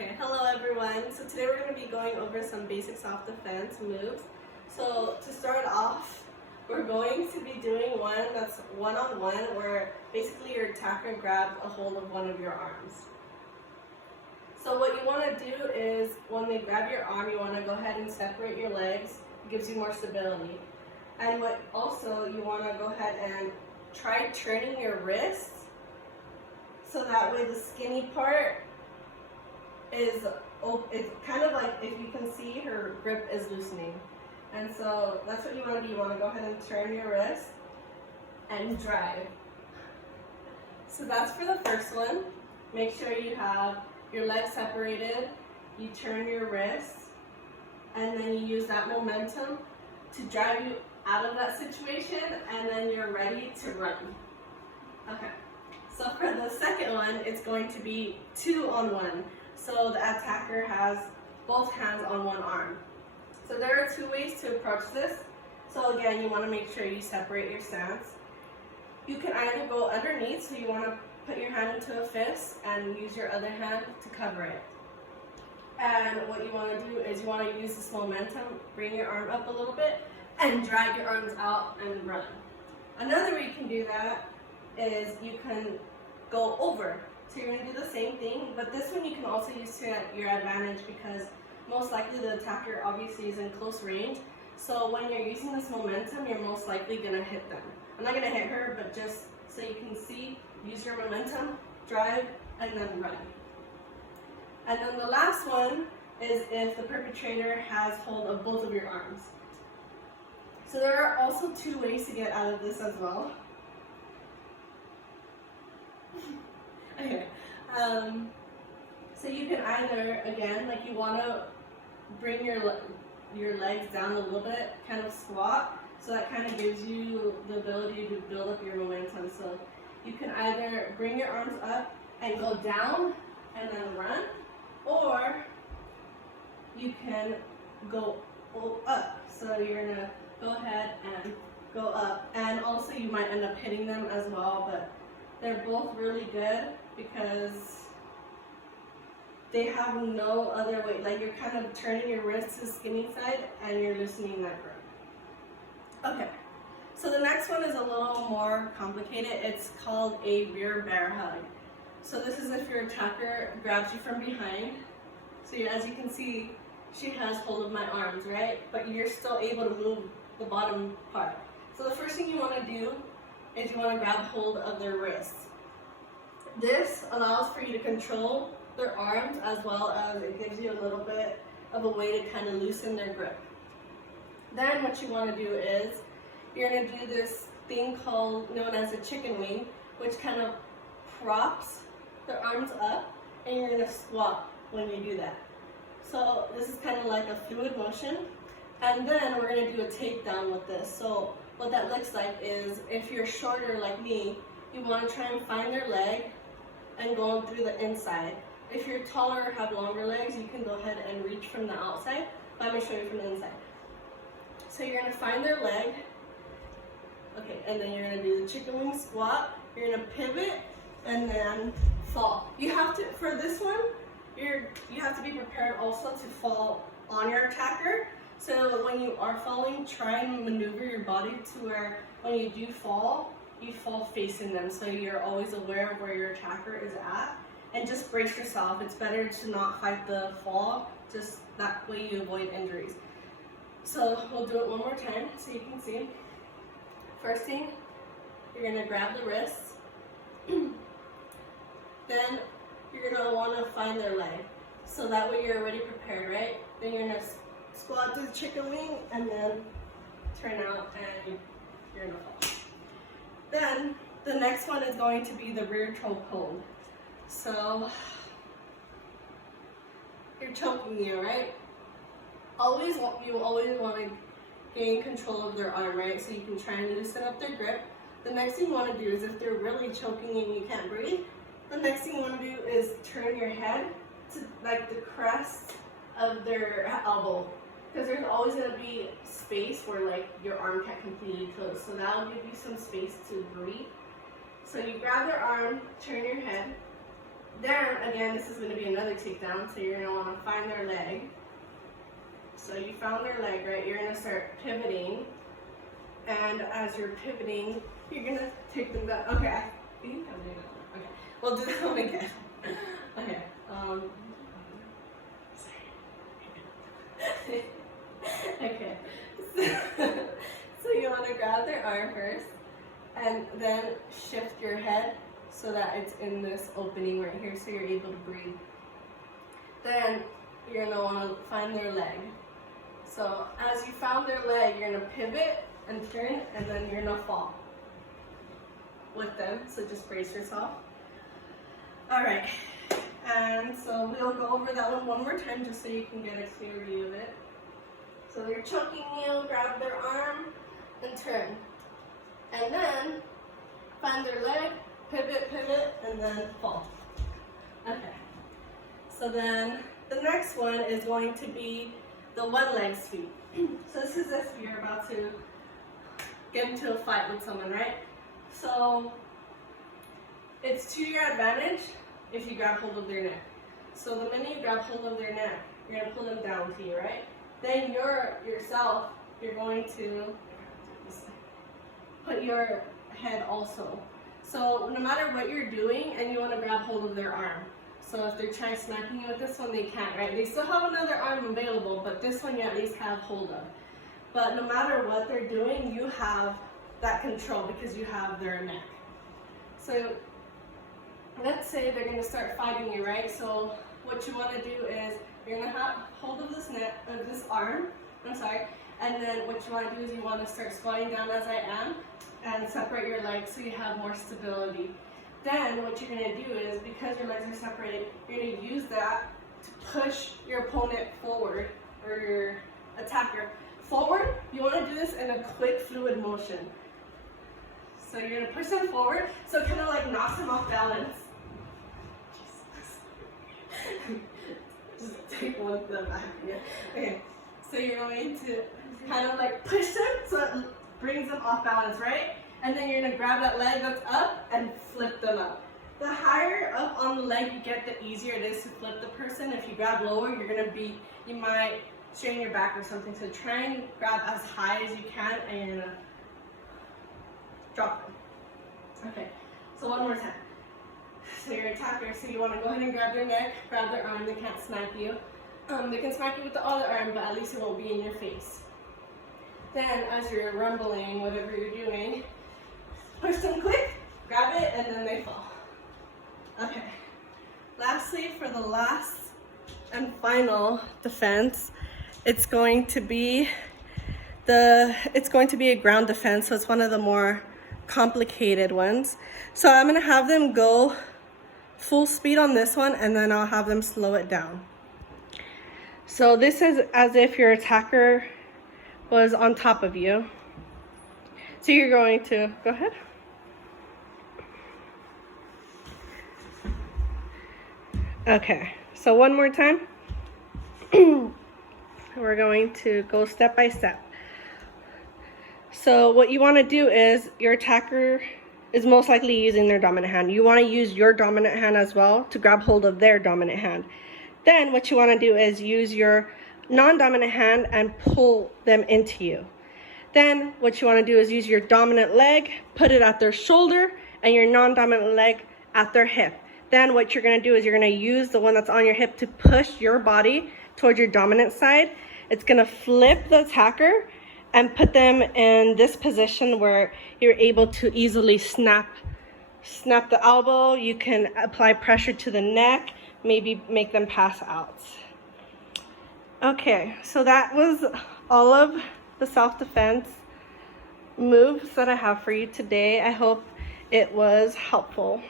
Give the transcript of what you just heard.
Okay, hello everyone. So today we're going to be going over some basic self-defense moves. So to start off, we're going to be doing one that's one-on-one, where basically your attacker grabs a hold of one of your arms. So what you want to do is, when they grab your arm, you want to go ahead and separate your legs. It gives you more stability. And what also, you want to go ahead and try turning your wrists, so that way the skinny part is, it's kind of like, if you can see, her grip is loosening. And so that's what you want to do. You want to go ahead and turn your wrist and drive. So that's for the first one. Make sure you have your legs separated, you turn your wrist, and then you use that momentum to drive you out of that situation, and then you're ready to run. Okay, so for the second one, it's going to be 2-on-1. So the attacker has both hands on one arm. So there are two ways to approach this. So again, you want to make sure you separate your stance. You can either go underneath, so you want to put your hand into a fist and use your other hand to cover it. And what you want to do is you want to use this momentum, bring your arm up a little bit, and drag your arms out and run. Another way you can do that is you can go over. So you're going to do the same thing, but this one you can also use to your advantage, because most likely the attacker obviously is in close range. So when you're using this momentum, you're most likely going to hit them. I'm not going to hit her, but just so you can see, use your momentum, drive, and then run. And then the last one is if the perpetrator has hold of both of your arms. So there are also two ways to get out of this as well. Okay, so you can either, again, like, you want to bring your legs down a little bit, kind of squat, so that kind of gives you the ability to build up your momentum. So you can either bring your arms up and go down and then run, or you can go up. So you're going to go ahead and go up, and also you might end up hitting them as well, but they're both really good because they have no other way. Like, you're kind of turning your wrist to the skinny side and you're loosening that grip. Okay, so the next one is a little more complicated. It's called a rear bear hug. So this is if your attacker grabs you from behind. So as you can see, she has hold of my arms, right? But you're still able to move the bottom part. So the first thing you want to do is you want to grab hold of their wrists. This allows for you to control their arms, as well as it gives you a little bit of a way to kind of loosen their grip. Then what you want to do is you're going to do this thing known as a chicken wing, which kind of props their arms up, and you're going to squat when you do that. So this is kind of like a fluid motion. And then we're going to do a takedown with this. So what that looks like is, if you're shorter like me, you want to try and find their leg and go through the inside. If you're taller or have longer legs, you can go ahead and reach from the outside, but I'm going to show you from the inside. So you're going to find their leg, okay, and then you're going to do the chicken wing squat. You're going to pivot and then fall. You have to, for this one, you have to be prepared also to fall on your attacker. So when you are falling, try and maneuver your body to where when you do fall, you fall facing them, so you're always aware of where your attacker is at, and just brace yourself. It's better to not fight the fall, just that way you avoid injuries. So we'll do it one more time so you can see. First thing, you're going to grab the wrists. Then you're going to want to find their leg, so that way you're already prepared, right? Then you're going to squat to the chicken wing and then turn out, and you're going to fall. Then the next one is going to be the rear choke hold. So you're choking you, right? You always want to gain control of their arm, right? So you can try and loosen up their grip. The next thing you want to do is, if they're really choking and you can't breathe, the next thing you want to do is turn your head to like the crest of their elbow, because there's always going to be space where like your arm can't completely close. So that will give you some space to breathe. So you grab their arm, turn your head, Then, again, this is going to be another takedown, so you're going to want to find their leg. So you found their leg, right? You're going to start pivoting. And as you're pivoting, you're going to take them down. Okay, I think I'm doing that one. Okay, we'll do that one again. Okay. Okay. So you want to grab their arm first, and then shift your head so that it's in this opening right here, so you're able to breathe. Then you're going to want to find their leg. So as you found their leg, you're going to pivot and turn, and then you're going to fall with them. So just brace yourself. All right. And so we'll go over that one more time just so you can get a clear view of it. So they're choking you, grab their arm, and turn. And then find their leg, pivot, and then fall. Okay. So then the next one is going to be the one leg sweep. So this is if you're about to get into a fight with someone, right? So it's to your advantage if you grab hold of their neck. So the minute you grab hold of their neck, you're going to pull them down to you, right? Then yourself, you're going to put your head also. So no matter what you're doing, and you want to grab hold of their arm. So if they're trying smacking you with this one, they can't, right? They still have another arm available, but this one you at least have hold of. But no matter what they're doing, you have that control because you have their neck. So let's say they're going to start fighting you, right? So what you want to do is you're going to have hold of this arm, and then what you want to do is you want to start squatting down as I am and separate your legs so you have more stability. Then what you're going to do is, because your legs are separated, you're going to use that to push your opponent forward, or your attacker forward. You want to do this in a quick, fluid motion. So you're going to push them forward, so it kind of like knocks them off balance. Just take one to the back. Yeah. Okay. So you're going to kind of like push them so it brings them off balance, right? And then you're going to grab that leg that's up and flip them up. The higher up on the leg you get, the easier it is to flip the person. If you grab lower, you might strain your back or something. So try and grab as high as you can, and you're going to drop them. Okay, so one more time. So you're an attacker, so you want to go ahead and grab their neck, grab their arm. They can't smack you. They can smack you with the other arm, but at least it won't be in your face. Then, as you're rumbling, whatever you're doing, push them quick, grab it, and then they fall. Okay. Lastly, for the last and final defense, it's going to be a ground defense. So it's one of the more complicated ones. So I'm going to have them go full speed on this one, and then I'll have them slow it down. So this is as if your attacker was on top of you. So you're going to go ahead. Okay, so one more time. We're going to go step by step. So what you want to do is, your attacker is most likely using their dominant hand. You want to use your dominant hand as well to grab hold of their dominant hand. Then what you want to do is use your non-dominant hand and pull them into you. Then what you want to do is use your dominant leg, put it at their shoulder, and your non-dominant leg at their hip. Then what you're going to do is you're going to use the one that's on your hip to push your body towards your dominant side. It's going to flip the attacker and put them in this position where you're able to easily snap the elbow. You can apply pressure to the neck, maybe make them pass out. Okay, so that was all of the self-defense moves that I have for you today. I hope it was helpful.